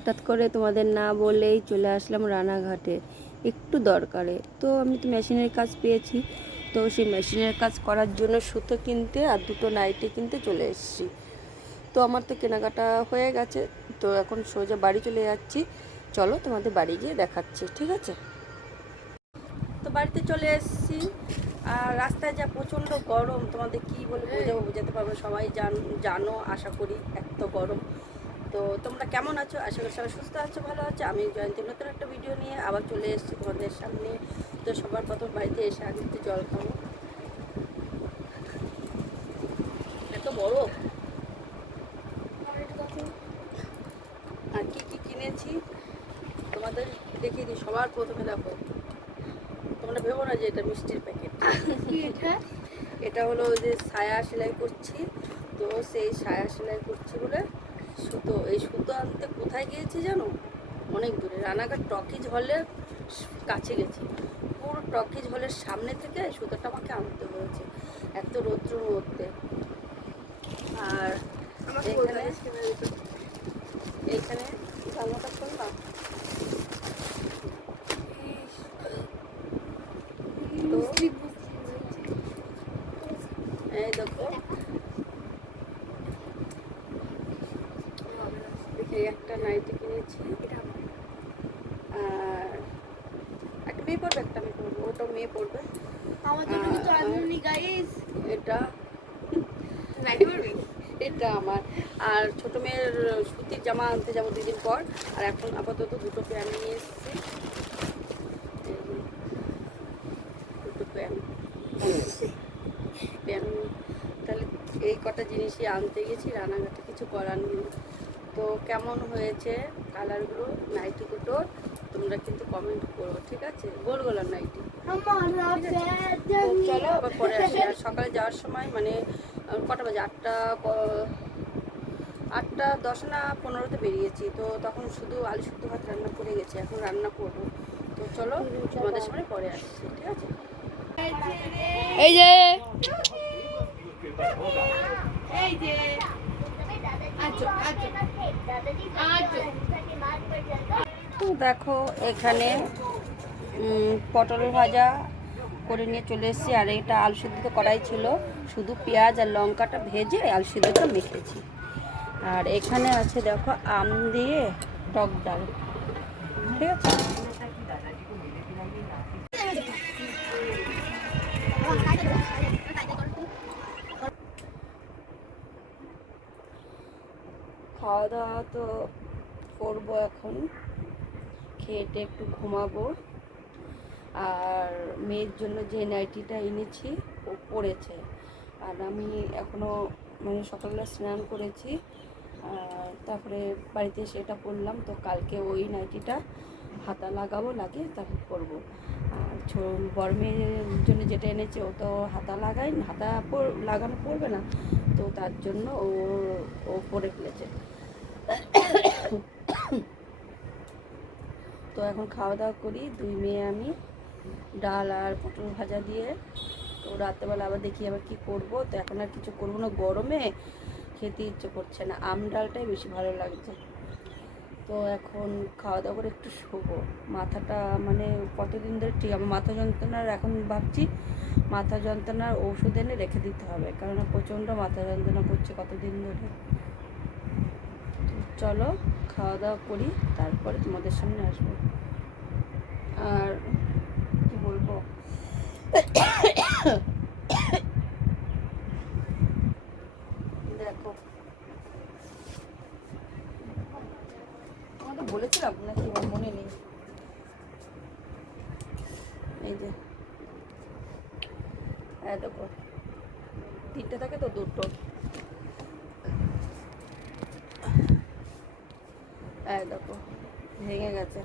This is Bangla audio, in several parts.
হঠাৎ করে তোমাদের না বলেই চলে আসলাম রানাঘাটে একটু দরকারে। তো আমি তো মেশিনের কাজ পেয়েছি, তো সেই মেশিনের কাজ করার জন্য সুতো কিনতে আর দুটো নাইটি কিনতে চলে এসেছি। তো আমার তো কেনাকাটা হয়ে গেছে, তো এখন সোজা বাড়ি চলে যাচ্ছি। চলো তোমাদের বাড়ি গিয়ে দেখাচ্ছি, ঠিক আছে? তো বাড়িতে চলে এসেছি। আর রাস্তায় যা প্রচণ্ড গরম, তোমাদের কি বলে বোঝাতে পারবো, সবাই জানো আশা করি, এত গরম। তো তোমরা কেমন আছো? আশা করি সবাই সুস্থ আছো, ভালো আছো। আমি জয়ন্তী নতুন একটা ভিডিও নিয়ে আবার চলে এসেছি তোমাদের সামনে। তো সবার প্রথম বাড়িতে এসে আগে একটু জল খাবো, এত বড়। আর কি কি কিনেছি তোমাদের দেখিয়ে দিই। সবার প্রথমে দেখো, তোমরা ভেবো না যে এটা মিষ্টির প্যাকেট। এটা হলো ওই যে সায়া সেলাই করছি, তো সেই সায়া সেলাই করছি বলে সুতো, এই সুতো আনতে কোথায় গিয়েছি জানো? অনেক দূরে, রানাঘাট টকিজ হলের কাছে গেছি। পুরো টকিজ হলের সামনে থেকে সুতোটা আমাকে আনতে হয়েছে, এত রৌদ্রের মধ্যে। আর এইখানে এইখানে জামাটা করলাম, তো এই দেখো এই একটা নাইটি কিনেছি। আর একটা মেয়ে পড়বে, একটা আমি পড়বো, ওটাও মেয়ে পড়বে। এটা এটা আমার। আর ছোটো মেয়ের সুতির জামা আনতে যাবো 2 দিন পর। আর এখন আপাতত দুটো প্যান্ট নিয়ে এসেছি, দুটো প্যান্ট। তাহলে এই কটা জিনিসই আনতে গেছি রানাঘাটে, কিছু করার নেই। তো কেমন হয়েছে কালারগুলো নাইটি দুটো, তোমরা কিন্তু কমেন্ট করো, ঠিক আছে? গোল গোলার নাইটি। চলো আবার পরে আসি। আর সকালে যাওয়ার সময় মানে কটা বাজে, 8:10 না 15তে বেরিয়েছি, তো তখন শুধু আলু শুদ্ধ ভাত রান্না করে গেছি, এখন রান্না করবো। তো চলো তোমাদের সামনে পরে আসছি, ঠিক আছে? এই যে তো দেখো এখানে পটল ভাজা করে নিয়ে চলে এসেছি। আর এটা আলু সিদ্ধ তো করাই ছিল, শুধু পেঁয়াজ আর লঙ্কাটা ভেজে আলু সিদ্ধটা মেখেছি। আর এখানে আছে দেখো আম দিয়ে টক ডাল, ঠিক আছে? খাওয়া দাওয়া তো করবো এখন, খেয়ে একটু ঘুমাবো। আর মেয়ের জন্য যে নাইটিটা এনেছি ও পরেছে, আর আমি এখনও মানে সকালবেলা স্নান করেছি, আর তারপরে বাড়িতে সেটা পরলাম। তো কালকে ওই নাইটিটা হাতা লাগাবো, লাগিয়ে তারপর পরবো। আর বড় মেয়ের জন্য যেটা এনেছে ও তো হাতা লাগানো পড়বে না, তো তার জন্য ও পরে ফেলেছে। তো এখন খাওয়া দাওয়া করি, 2 মেয়ে আমি, ডাল আর পটল ভাজা দিয়ে। তো রাত্রেবেলা আবার দেখি আবার কি করব। তো এখন আর কিছু করবো না, গরমে খেতে ইচ্ছে করছে না, আম ডালটাই বেশি ভালো লাগছে। তো এখন খাওয়া দাওয়া করে একটু শোবো। মাথাটা মানে কতদিন ধরে ঠিক, আমার মাথা যন্ত্রণার এখন ভাবছি মাথা যন্ত্রণার ওষুধ এনে রেখে দিতে হবে, কারণ প্রচণ্ড মাথা যন্ত্রণা করছে কতদিন ধরে। চলো খাওয়া দাওয়া করি, তারপরে তোমাদের সামনে আসবো। আর কি বলবো, দেখো আমাকে বলেছিলাম নাকি আমার মনে নেই। এই যে দেখো 3টে থাকে তো 2টো, দেখো ভেঙে গেছে।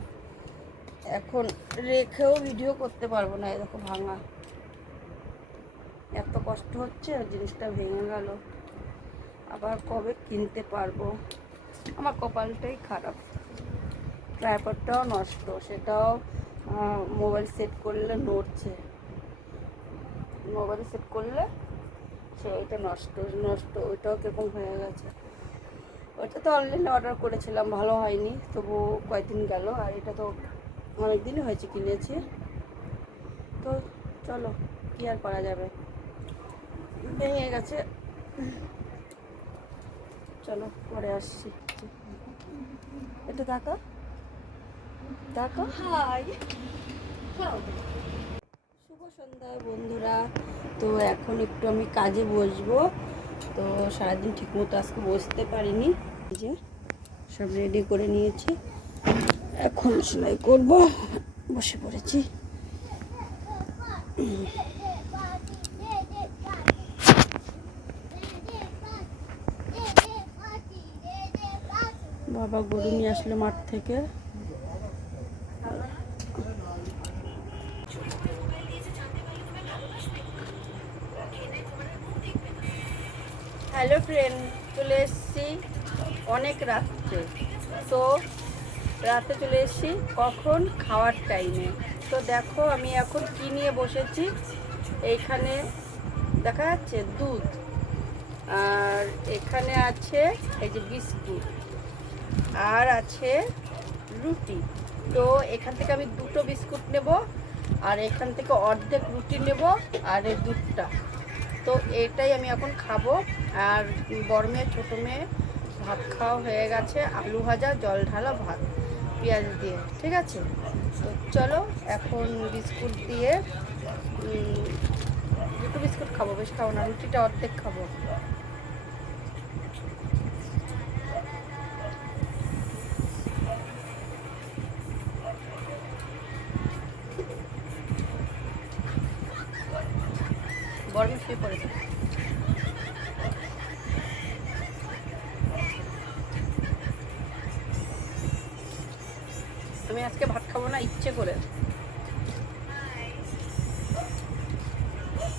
এখন রেখেও ভিডিও করতে পারবো না, দেখো ভাঙা, এত কষ্ট হচ্ছে, জিনিসটা ভেঙে গেল। আবার কবে কিনতে পারবো, আমার কপালটাই খারাপ। ট্রাইপডটাও নষ্ট, সেটাও মোবাইল সেট করলে নড়ছে, মোবাইল সেট করলে সেইটা নষ্ট, ওইটাও কীরকম হয়ে গেছে। ওটা তো অনলাইনে অর্ডার করেছিলাম, ভালো হয়নি, তবু কয়েকদিন গেল। আর এটা তো অনেক দিনই হয়েছে কিনেছি। তো চলো, কি আর করা যাবে, ভেঙে গেছে। চলো পরে আসছি। এটা দেখো দেখো, হাই, শুভ সন্ধ্যা বন্ধুরা। তো এখন একটু আমি কাজে বসবো। তো সারাদিন ঠিক মতো আজকে বসতে পারিনি, এই যে সব রেডি করে নিয়েছি, এখন সেলাই করব, বসে পড়েছি। বাবা গরু নিয়ে আসলে মাঠ থেকে। হ্যালো ফ্রেন্ড, চলে এসেছি অনেক রাত্রে। তো রাতে চলে এসেছি কখন, খাওয়ার টাইমে। তো দেখো আমি এখন কি নিয়ে বসেছি। এইখানে দেখা যাচ্ছে দুধ, আর এখানে আছে এই যে বিস্কুট, আর আছে রুটি। তো এখান থেকে আমি দুটো বিস্কুট নেব, আর এখান থেকে অর্ধেক রুটি নেব, আর এই দুধটা। তো এটাই আমি এখন খাবো। আর বড় মেয়ে ছোটো মেয়ে ভাত খাওয়া হয়ে গেছে, আলু ভাজা, জল ঢালা ভাত পেঁয়াজ দিয়ে, ঠিক আছে। তো চলো এখন বিস্কুট দিয়ে দুটো বিস্কুট খাবো, বেশ খাবো না, রুটিটা অর্ধেক খাবো। বড় মেয়ে শুয়ে পড়েছে। আমি আজকে ভাত খাবো না ইচ্ছে করে।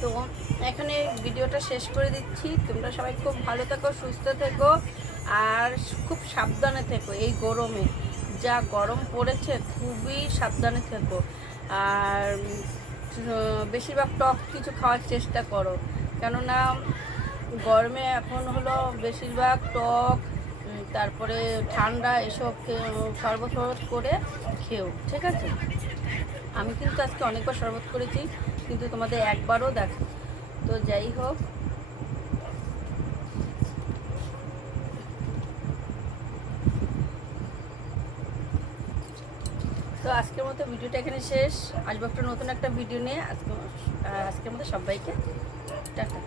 তো এখানে ভিডিওটা শেষ করে দিচ্ছি। তোমরা সবাই খুব ভালো থেকো, সুস্থ থেকো, আর খুব সাবধানে থেকো। এই গরমে যা গরম পড়েছে, খুবই সাবধানে থেকো। আর বেশিরভাগ টক কিছু খাওয়ার চেষ্টা করো, কেননা গরমে এখন হলো বেশিরভাগ টক, তারপরে ঠান্ডা এসব শরবত শরবত করে খেও, ঠিক আছে। আমি কিন্তু আজকে অনেকবার শরবত করেছি, কিন্তু তোমাদের একবারও দেখো। তো যাই হোক, তো আজকের মতো ভিডিওটা এখানে শেষ। আসবো একটা নতুন একটা ভিডিও নিয়ে। আজকের মতো সবাইকে টাটা।